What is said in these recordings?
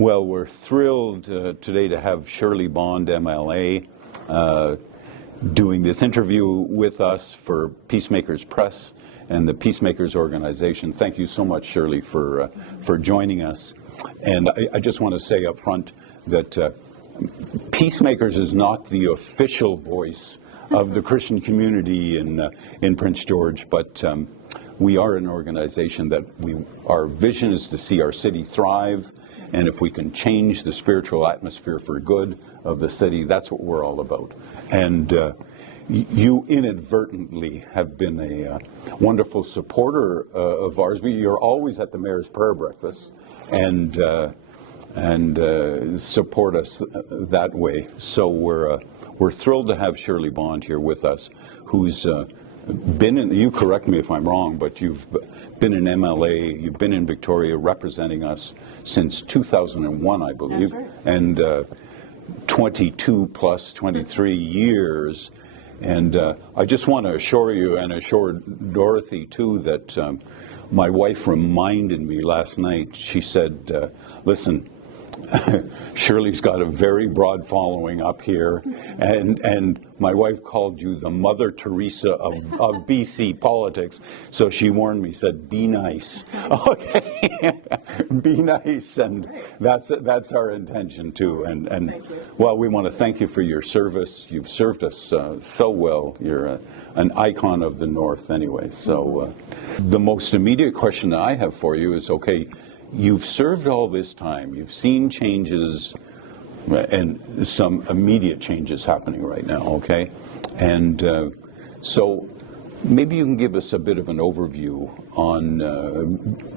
Well, we're thrilled today to have Shirley Bond MLA doing this interview with us for Peacemakers Press and the Peacemakers organization. Thank you so much, Shirley, for joining us. And I just want to say up front that Peacemakers is not the official voice of the Christian community in Prince George, but we are an organization that our vision is to see our city thrive, and if we can change the spiritual atmosphere for good of the city, that's what we're all about. And you inadvertently have been a wonderful supporter of ours. You're always at the Mayor's Prayer Breakfast and support us that way. So we're thrilled to have Shirley Bond here with us, who's been in, you correct me if I'm wrong, but you've been an MLA, you've been in Victoria representing us since 2001, I believe. That's right. And 22 plus 23 years. And I just want to assure you and assure Dorothy too that my wife reminded me last night, she said, listen, Shirley's got a very broad following up here, and my wife called you the Mother Teresa of BC politics, so she warned me, said, be nice. Okay, be nice, and that's our intention too. And well, we want to thank you for your service. You've served us so well. You're an icon of the North anyway. So the most immediate question that I have for you is, okay, you've served all this time, you've seen changes and some immediate changes happening right now, okay? And so maybe you can give us a bit of an overview on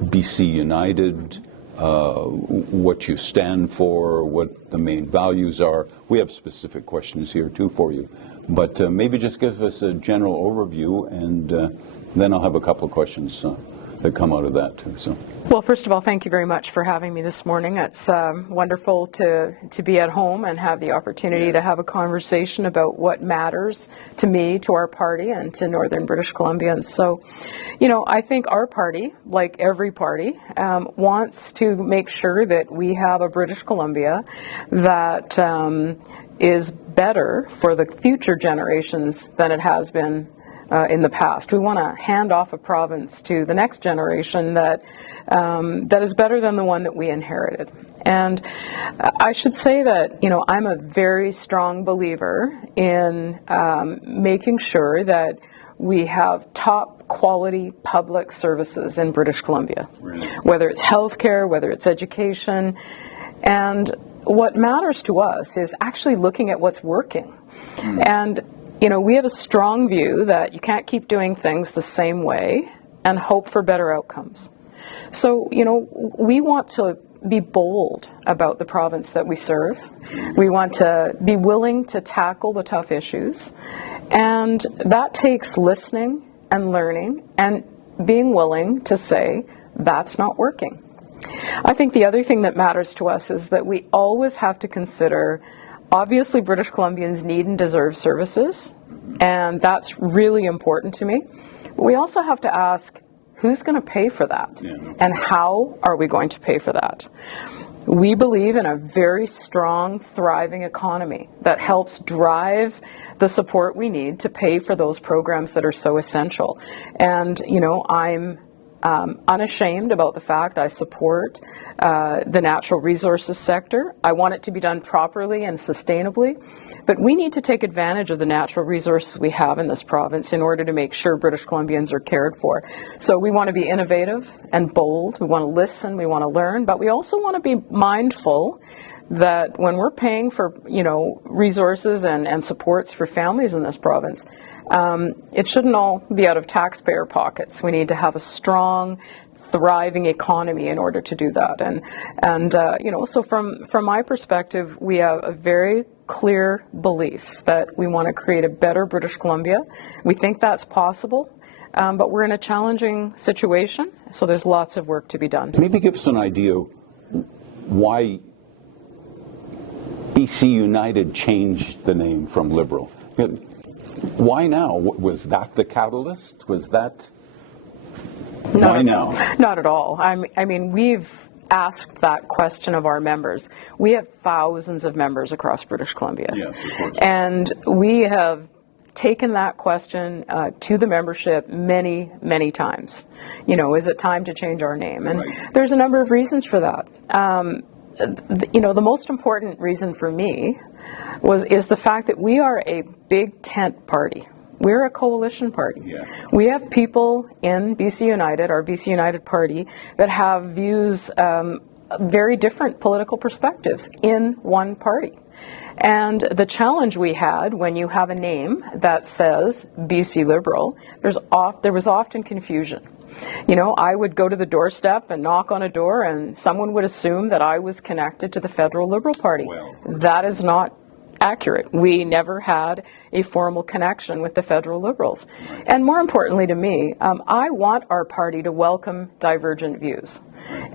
BC United, what you stand for, what the main values are. We have specific questions here too for you, but maybe just give us a general overview, and then I'll have a couple of questions that come out of that too. So. Well, first of all, thank you very much for having me this morning. It's wonderful to be at home and have the opportunity to have a conversation about what matters to me, to our party, and to Northern British Columbians. So, you know, I think our party, like every party, wants to make sure that we have a British Columbia that is better for the future generations than it has been in the past. We want to hand off a province to the next generation that is better than the one that we inherited. And I should say that, you know, I'm a very strong believer in making sure that we have top quality public services in British Columbia, Really? Whether it's healthcare, whether it's education. And what matters to us is actually looking at what's working. And you know, we have a strong view that you can't keep doing things the same way and hope for better outcomes. So, you know, we want to be bold about the province that we serve. We want to be willing to tackle the tough issues. And that takes listening and learning and being willing to say, that's not working. I think the other thing that matters to us is that we always have to consider, obviously, British Columbians need and deserve services, and that's really important to me. But we also have to ask, who's going to pay for that? Yeah. And how are we going to pay for that? We believe in a very strong, thriving economy that helps drive the support we need to pay for those programs that are so essential. And, you know, I'm unashamed about the fact I support the natural resources sector. I want it to be done properly and sustainably, but we need to take advantage of the natural resources we have in this province in order to make sure British Columbians are cared for. So we want to be innovative and bold. We want to listen, we want to learn, but we also want to be mindful that when we're paying for, you know, resources and supports for families in this province, it shouldn't all be out of taxpayer pockets. We need to have a strong, thriving economy in order to do that. And you know, so from my perspective, we have a very clear belief that we want to create a better British Columbia. We think that's possible, but we're in a challenging situation, so there's lots of work to be done. Maybe give us an idea why BC United changed the name from Liberal. Why now? Was that the catalyst? Was that... Why now? Not at all. I mean, we've asked that question of our members. We have thousands of members across British Columbia. Yes, of course. And we have taken that question to the membership many, many times. You know, is it time to change our name? And Right. there's a number of reasons for that. You know, the most important reason for me is the fact that we are a big tent party. We're a coalition party. Yeah. We have people in BC United, our BC United party, that have views, very different political perspectives in one party. And the challenge we had when you have a name that says BC Liberal, there was often confusion. You know, I would go to the doorstep and knock on a door, and someone would assume that I was connected to the Federal Liberal Party. Well. That is not accurate. We never had a formal connection with the federal Liberals. And more importantly to me, I want our party to welcome divergent views.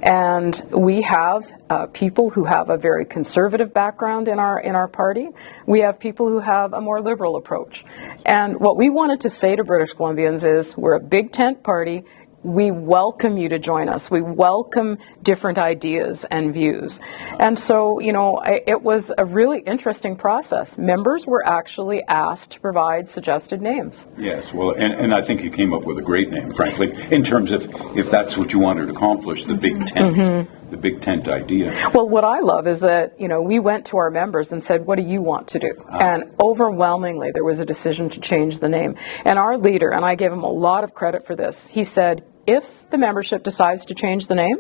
And we have people who have a very conservative background in our party. We have people who have a more liberal approach. And what we wanted to say to British Columbians is, we're a big tent party. We welcome you to join us. We welcome different ideas and views. And so, you know, it was a really interesting process. Members were actually asked to provide suggested names. Yes, well, and I think you came up with a great name, frankly, in terms of if that's what you wanted to accomplish, the big tent, the big tent idea. Well, what I love is that, you know, we went to our members and said, what do you want to do? And overwhelmingly, there was a decision to change the name. And our leader, and I give him a lot of credit for this, he said, if the membership decides to change the name,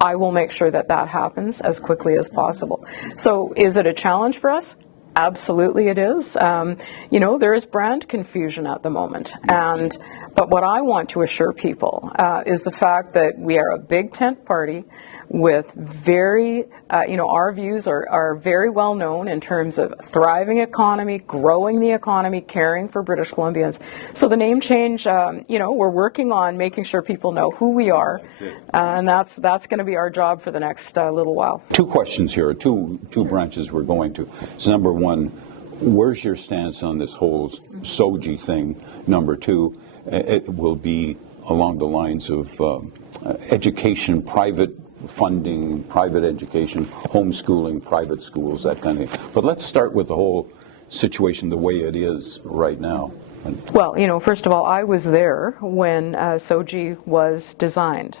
I will make sure that that happens as quickly as possible. So is it a challenge for us? Absolutely it is. You know, there is brand confusion at the moment. But what I want to assure people is the fact that we are a big tent party with very, you know, our views are very well known in terms of thriving economy, growing the economy, caring for British Columbians. So the name change, you know, we're working on making sure people know who we are. And that's going to be our job for the next little while. Two questions here, two branches we're going to. So number one, where's your stance on this whole SOGI thing? Number two, it will be along the lines of education, private funding, private education, homeschooling, private schools, that kind of thing. But let's start with the whole situation the way it is right now. Well, you know, first of all, I was there when SOGI was designed.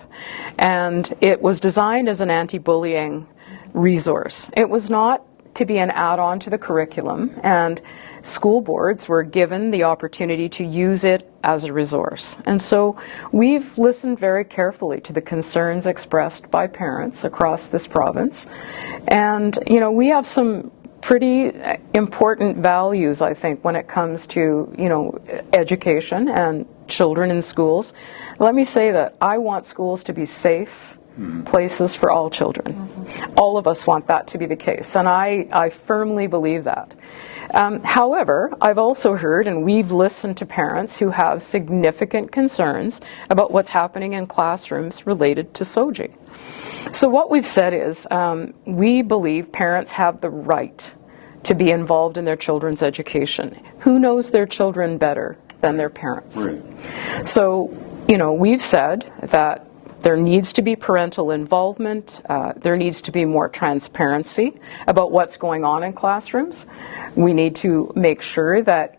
And it was designed as an anti-bullying resource. It was not to be an add-on to the curriculum, and school boards were given the opportunity to use it as a resource. And so we've listened very carefully to the concerns expressed by parents across this province. And, you know, we have some pretty important values, I think, when it comes to, you know, education and children in schools. Let me say that I want schools to be safe places for all children. All of us want that to be the case, and I firmly believe that. However, I've also heard, and we've listened to parents who have significant concerns about what's happening in classrooms related to SOGI. So what we've said is we believe parents have the right to be involved in their children's education. Who knows their children better than their parents? Right. So, you know, we've said that there needs to be parental involvement. There needs to be more transparency about what's going on in classrooms. We need to make sure that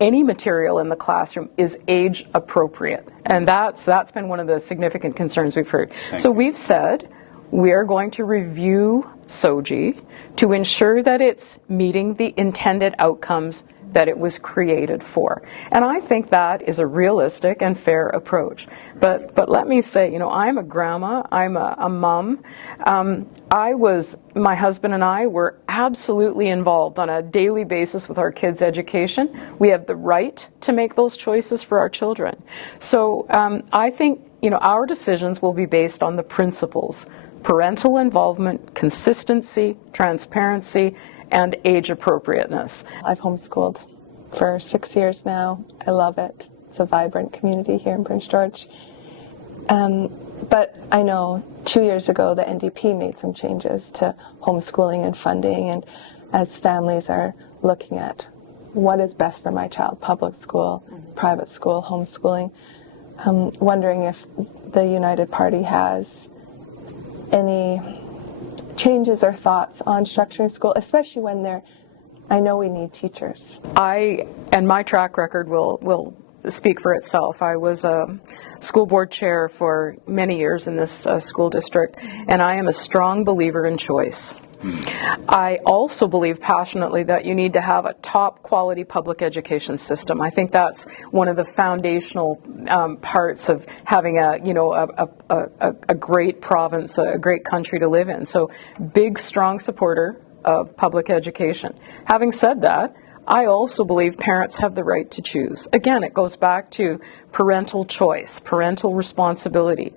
any material in the classroom is age appropriate. And that's been one of the significant concerns we've heard. So we've said we are going to review SOGI to ensure that it's meeting the intended outcomes that it was created for. And I think that is a realistic and fair approach. But let me say, you know, I'm a grandma, I'm a mom. My husband and I were absolutely involved on a daily basis with our kids' education. We have the right to make those choices for our children. So I think, you know, our decisions will be based on the principles: parental involvement, consistency, transparency, and age appropriateness. I've homeschooled for 6 years now. I love it. It's a vibrant community here in Prince George. But I know 2 years ago the NDP made some changes to homeschooling and funding, and as families are looking at what is best for my child, public school, private school, homeschooling, wondering if the United Party has any changes or thoughts on structuring school, especially when I know we need teachers. And my track record will speak for itself. I was a school board chair for many years in this school district, and I am a strong believer in choice. I also believe passionately that you need to have a top quality public education system. I think that's one of the foundational parts of having a great province, a great country to live in. So big, strong supporter of public education. Having said that, I also believe parents have the right to choose. Again, it goes back to parental choice, parental responsibility.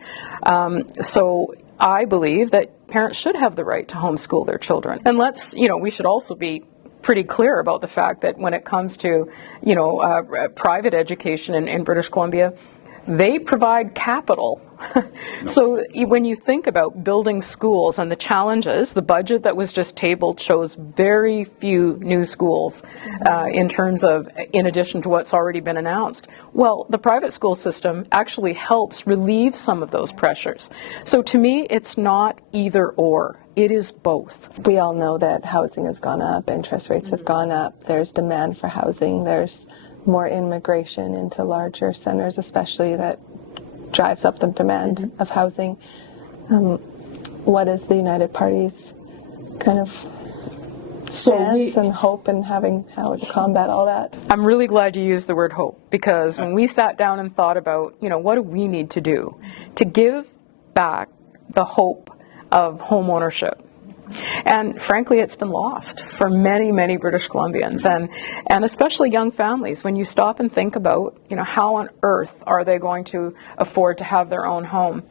So I believe that parents should have the right to homeschool their children. And we should also be pretty clear about the fact that when it comes to, private education in British Columbia, they provide capital. So when you think about building schools and the challenges, the budget that was just tabled shows very few new schools in addition to what's already been announced. Well, the private school system actually helps relieve some of those pressures. So to me, it's not either or. It is both. We all know that housing has gone up, interest rates have gone up, there's demand for housing, there's more immigration into larger centers, especially that drives up the demand of housing. What is the United Party's kind of stance and hope and how to combat all that? I'm really glad you used the word hope, because when we sat down and thought about, what do we need to do to give back the hope of home ownership. And frankly, it's been lost for many, many British Columbians, and especially young families. When you stop and think about, how on earth are they going to afford to have their own home?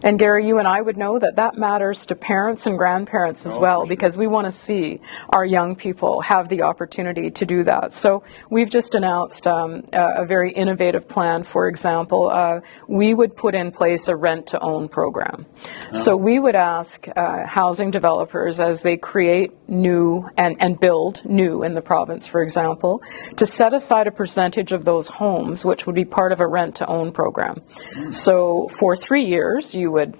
And Gary, you and I would know that matters to parents and grandparents as well, because we want to see our young people have the opportunity to do that. So we've just announced a very innovative plan. For example, we would put in place a rent-to-own program. So we would ask housing developers, as they create new and build new in the province, for example, to set aside a percentage of those homes, which would be part of a rent-to-own program. So for 3 years, you would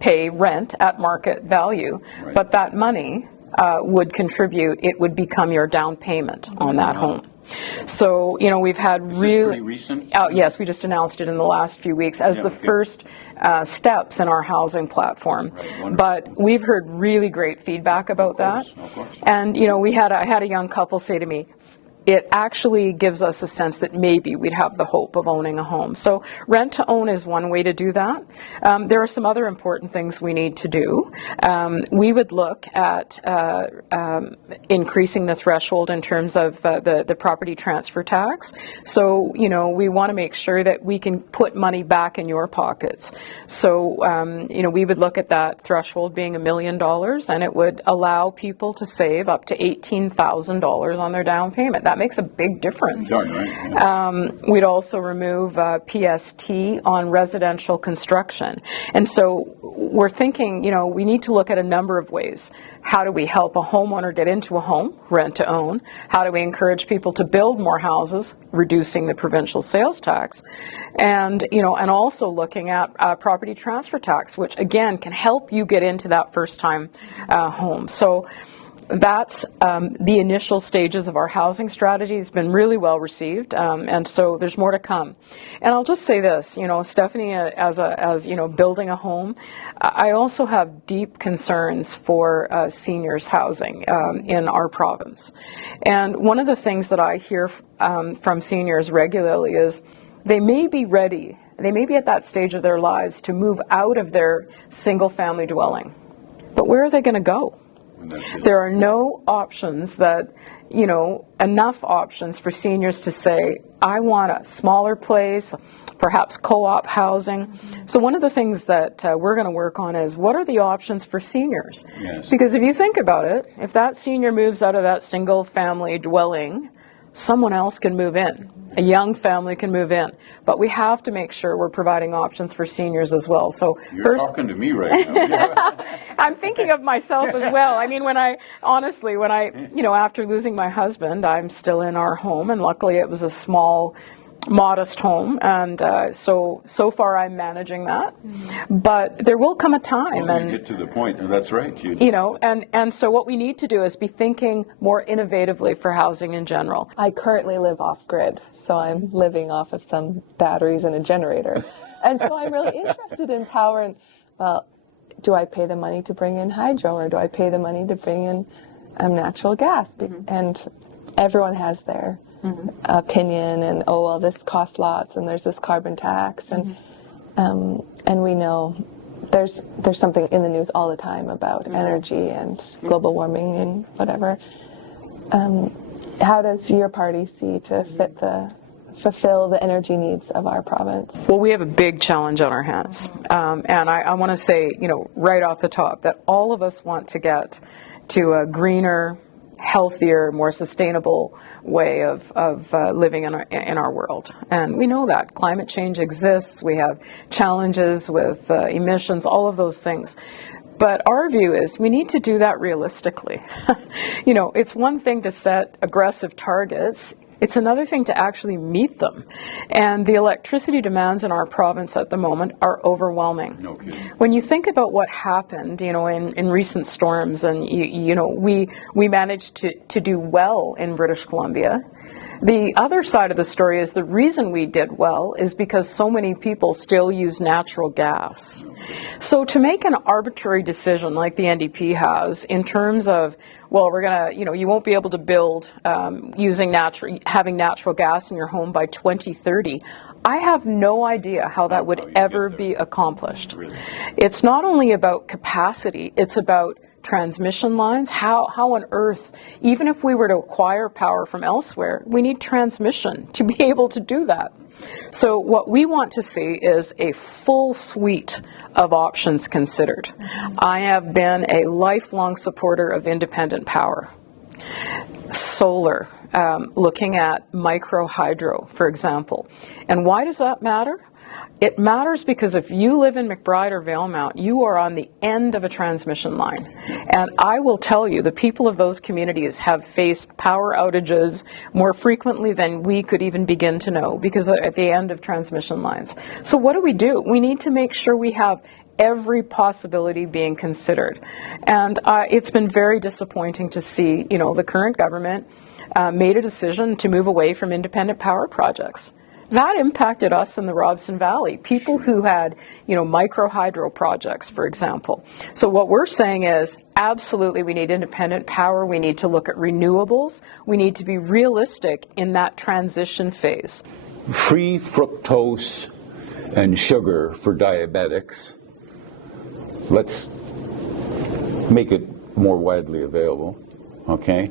pay rent at market value, but that money would contribute, it would become your down payment on that home. So, we've had pretty recent? Yes, we just announced it in the last few weeks as the first steps in our housing platform. Right, but we've heard really great feedback about that. Of course. And, I had a young couple say to me, it actually gives us a sense that maybe we'd have the hope of owning a home. So rent to own is one way to do that. There are some other important things we need to do. We would look at increasing the threshold in terms of the property transfer tax. So, we want to make sure that we can put money back in your pockets. So, we would look at that threshold being $1 million, and it would allow people to save up to $18,000 on their down payment. That makes a big difference. We'd also remove PST on residential construction. And so we're thinking, we need to look at a number of ways. How do we help a homeowner get into a home, rent to own? How do we encourage people to build more houses, reducing the provincial sales tax? And, and also looking at property transfer tax, which again can help you get into that first time home. So that's the initial stages of our housing strategy. It's been really well received, and so there's more to come. And I'll just say this, Stephanie, as building a home, I also have deep concerns for seniors housing in our province. And one of the things that I hear from seniors regularly is they may be ready, they may be at that stage of their lives to move out of their single-family dwelling, but where are they going to go? There are no options enough options for seniors to say, I want a smaller place, perhaps co-op housing. So one of the things that we're going to work on is, what are the options for seniors? Yes. Because if you think about it, if that senior moves out of that single family dwelling, someone else can move in. A young family can move in, but we have to make sure we're providing options for seniors as well. So You're talking to me right now. I'm thinking of myself as well. I mean, after losing my husband, I'm still in our home, and luckily it was a small modest home, and so far I'm managing that. But there will come a time, Well, you get to the point, and that's right. and so what we need to do is be thinking more innovatively for housing in general. I currently live off-grid, so I'm living off of some batteries and a generator. And so I'm really interested in power. And, well, do I pay the money to bring in hydro, or do I pay the money to bring in natural gas? And everyone has their opinion, and, oh, well, this costs lots, and there's this carbon tax. And we know there's something in the news all the time about energy and global warming and whatever. How does your party see to fulfill the energy needs of our province? Well, we have a big challenge on our hands. And I want to say, right off the top, that all of us want to get to a greener, healthier, more sustainable way of living in our world. And we know that climate change exists. We have challenges with emissions, all of those things. But our view is we need to do that realistically. It's one thing to set aggressive targets. It's another thing to actually meet them. And the electricity demands in our province at the moment are overwhelming. No kidding. When you think about what happened, in recent storms, and we managed to do well in British Columbia. The other side of the story is the reason we did well is because so many people still use natural gas. So to make an arbitrary decision like the NDP has in terms of, well, we're going to, you won't be able to build having natural gas in your home by 2030, I have no idea how that would ever be accomplished. Really? It's not only about capacity, it's about transmission lines. How on earth, even if we were to acquire power from elsewhere, we need transmission to be able to do that. So what we want to see is a full suite of options considered. I have been a lifelong supporter of independent power. Solar, looking at micro hydro, for example. And why does that matter? It matters because if you live in McBride or Valemount, you are on the end of a transmission line. And I will tell you, the people of those communities have faced power outages more frequently than we could even begin to know because they're at the end of transmission lines. So what do? We need to make sure we have every possibility being considered. And it's been very disappointing to see, the current government made a decision to move away from independent power projects. That impacted us in the Robson Valley, people who had, micro hydro projects, for example. So what we're saying is, absolutely, we need independent power. We need to look at renewables. We need to be realistic in that transition phase. Free fructose and sugar for diabetics. Let's make it more widely available, okay?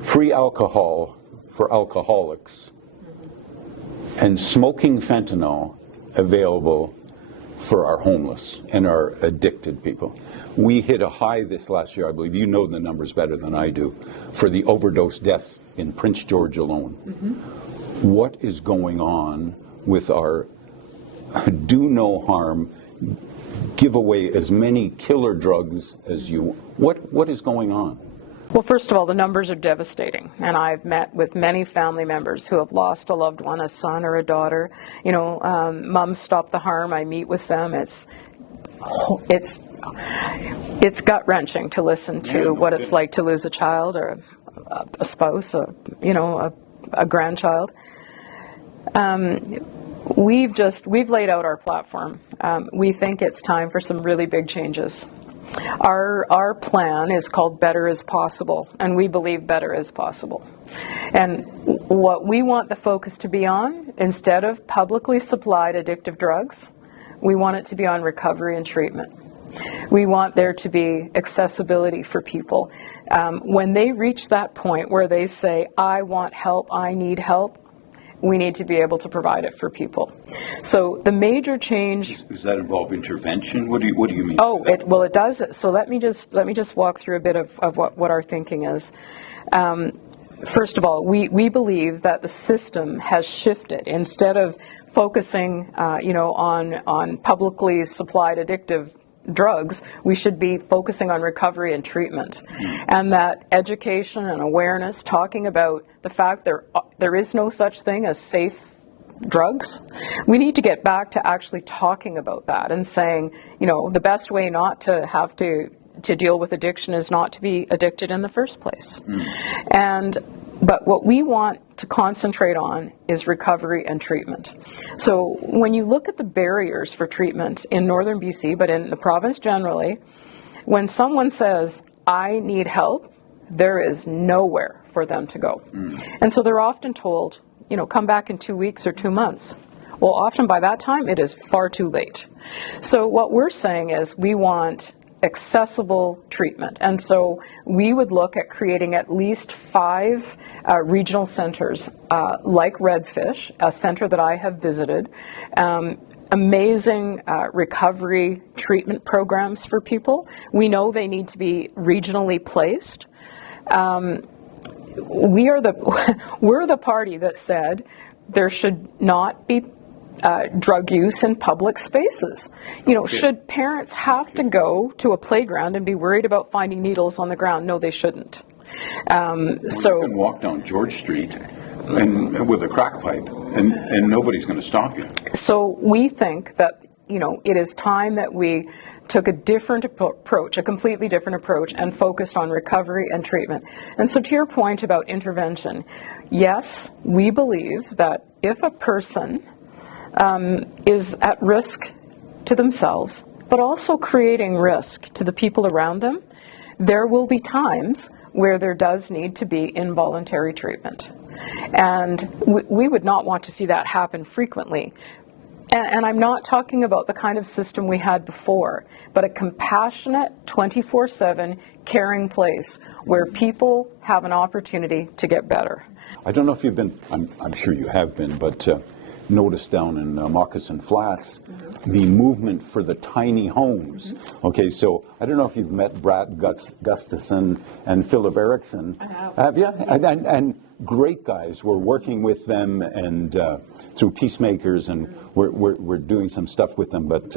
Free alcohol for alcoholics. And smoking fentanyl available for our homeless and our addicted people. We hit a high this last year, I believe, you know the numbers better than I do, for the overdose deaths in Prince George alone. What is going on with our do no harm, give away as many killer drugs as you, what is going on? Well, first of all, the numbers are devastating, and I've met with many family members who have lost a loved one, a son or a daughter. Moms Stop the Harm. I meet with them. It's gut-wrenching to listen to what it's like to lose a child or a spouse, a grandchild. We've laid out our platform. We think it's time for some really big changes. Our plan is called Better is Possible, and we believe better is possible. And what we want the focus to be on, instead of publicly supplied addictive drugs, we want it to be on recovery and treatment. We want there to be accessibility for people. When they reach that point where they say, I want help, I need help, we need to be able to provide it for people. So the major change. Does that involve intervention? What do you mean? Oh, it does. So let me just walk through a bit of what our thinking is. First of all, we believe that the system has shifted. Instead of focusing, on publicly supplied addictive drugs, we should be focusing on recovery and treatment. And that education and awareness, talking about the fact there is no such thing as safe drugs. We need to get back to actually talking about that and saying, the best way not to have to deal with addiction is not to be addicted in the first place. But what we want to concentrate on is recovery and treatment. So when you look at the barriers for treatment in northern BC, but in the province generally, when someone says, I need help, there is nowhere for them to go. And so they're often told, come back in 2 weeks or 2 months. Well, often by that time, it is far too late. So what we're saying is we want accessible treatment. And so we would look at creating at least 5 regional centers like Redfish, a center that I have visited, amazing recovery treatment programs for people. We know they need to be regionally placed. We're the party that said there should not be drug use in public spaces. Should parents have to go to a playground and be worried about finding needles on the ground? No, they shouldn't. You can walk down George Street and with a crack pipe, and nobody's going to stop you. So we think that it is time that we took a different approach, a completely different approach, and focused on recovery and treatment. And so to your point about intervention, yes, we believe that if a person is at risk to themselves, but also creating risk to the people around them, there will be times where there does need to be involuntary treatment. And we would not want to see that happen frequently. And I'm not talking about the kind of system we had before, but a compassionate, 24/7 caring place where people have an opportunity to get better. I don't know if you've been, I'm sure you have been, but noticed down in Moccasin Flats, the movement for the tiny homes. Okay, so I don't know if you've met Brad Gustafson and Philip Erickson. I have. Have you? And great guys. We're working with them and through Peacemakers, and we're doing some stuff with them. But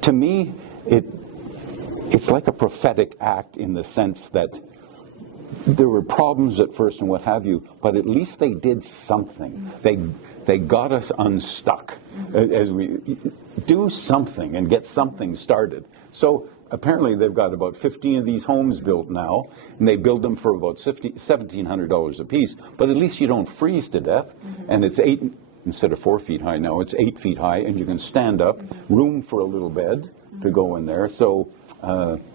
to me, it's like a prophetic act in the sense that there were problems at first and what have you, but at least they did something. They got us unstuck as we do something and get something started. So apparently they've got about 15 of these homes built now, and they build them for about $1,700 a piece, but at least you don't freeze to death, and it's 8, instead of 4 feet high now, it's 8 feet high, and you can stand up, room for a little bed to go in there. So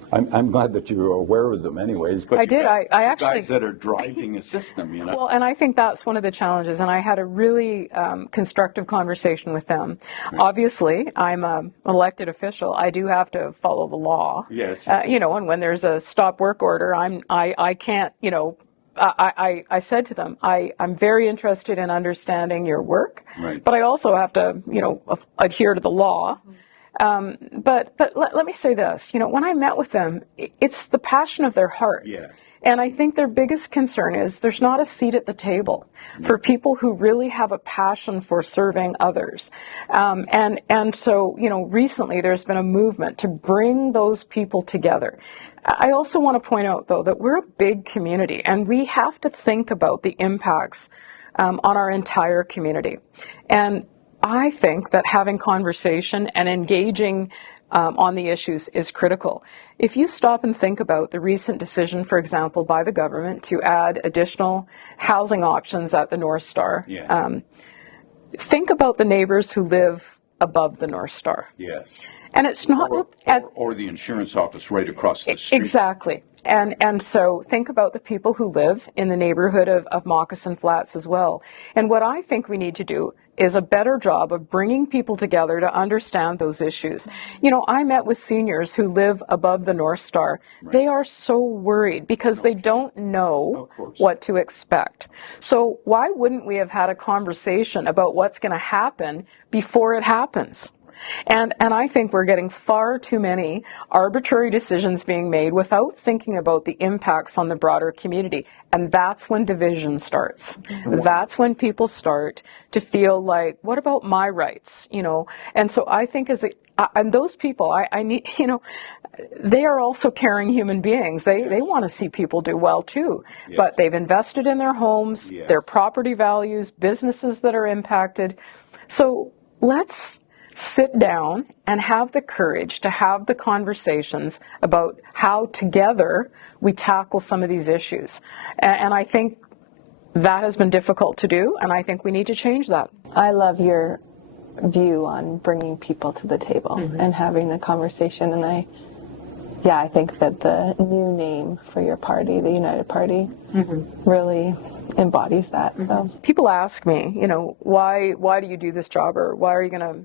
I'm glad that you're aware of them anyways. But I did. I actually, guys that are driving a system, Well, and I think that's one of the challenges, and I had a really constructive conversation with them. Right. Obviously, I'm an elected official. I do have to follow the law. Yes. And when there's a stop work order, I can't, I said to them, I'm very interested in understanding your work, right, but I also have to, adhere to the law. But let me say this, when I met with them, it's the passion of their hearts. Yeah. And I think their biggest concern is there's not a seat at the table for people who really have a passion for serving others. And so, recently there's been a movement to bring those people together. I also want to point out, though, that we're a big community, and we have to think about the impacts on our entire community. And I think that having conversation and engaging on the issues is critical. If you stop and think about the recent decision, for example, by the government to add additional housing options at the North Star, think about the neighbors who live above the North Star. Yes. And it's not... Or the insurance office right across the street. Exactly. And so think about the people who live in the neighborhood of Moccasin Flats as well. And what I think we need to do is a better job of bringing people together to understand those issues. I met with seniors who live above the North Star. Right. They are so worried because they don't know what to expect. So why wouldn't we have had a conversation about what's going to happen before it happens? And I think we're getting far too many arbitrary decisions being made without thinking about the impacts on the broader community. And that's when division starts. That's when people start to feel like, what about my rights? And so I think and those people, I need, they are also caring human beings. They want to see people do well too, but they've invested in their homes, their property values, businesses that are impacted. So let's sit down and have the courage to have the conversations about how together we tackle some of these issues. And I think that has been difficult to do, and I think we need to change that. I love your view on bringing people to the table and having the conversation, and I think that the new name for your party, the United Party, really embodies that. So People ask me, why do you do this job, or why are you going to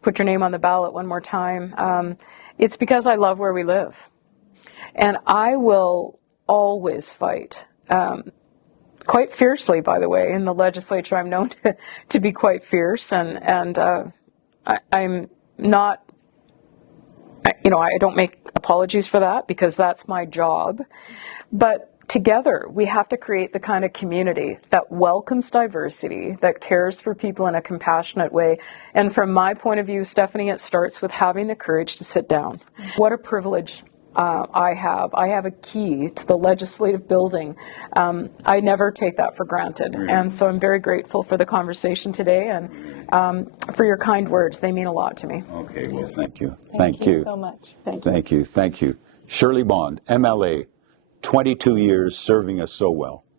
put your name on the ballot one more time? It's because I love where we live, and I will always fight. Quite fiercely, by the way. In the legislature, I'm known to be quite fierce, and I'm not, I don't make apologies for that because that's my job. But together, we have to create the kind of community that welcomes diversity, that cares for people in a compassionate way. And from my point of view, Stephanie, it starts with having the courage to sit down. What a privilege. I have a key to the legislative building. I never take that for granted. And so I'm very grateful for the conversation today and for your kind words. They mean a lot to me. Okay, well, thank you. thank you so much. Thank you. Thank you. Shirley Bond, MLA, 22 years serving us so well.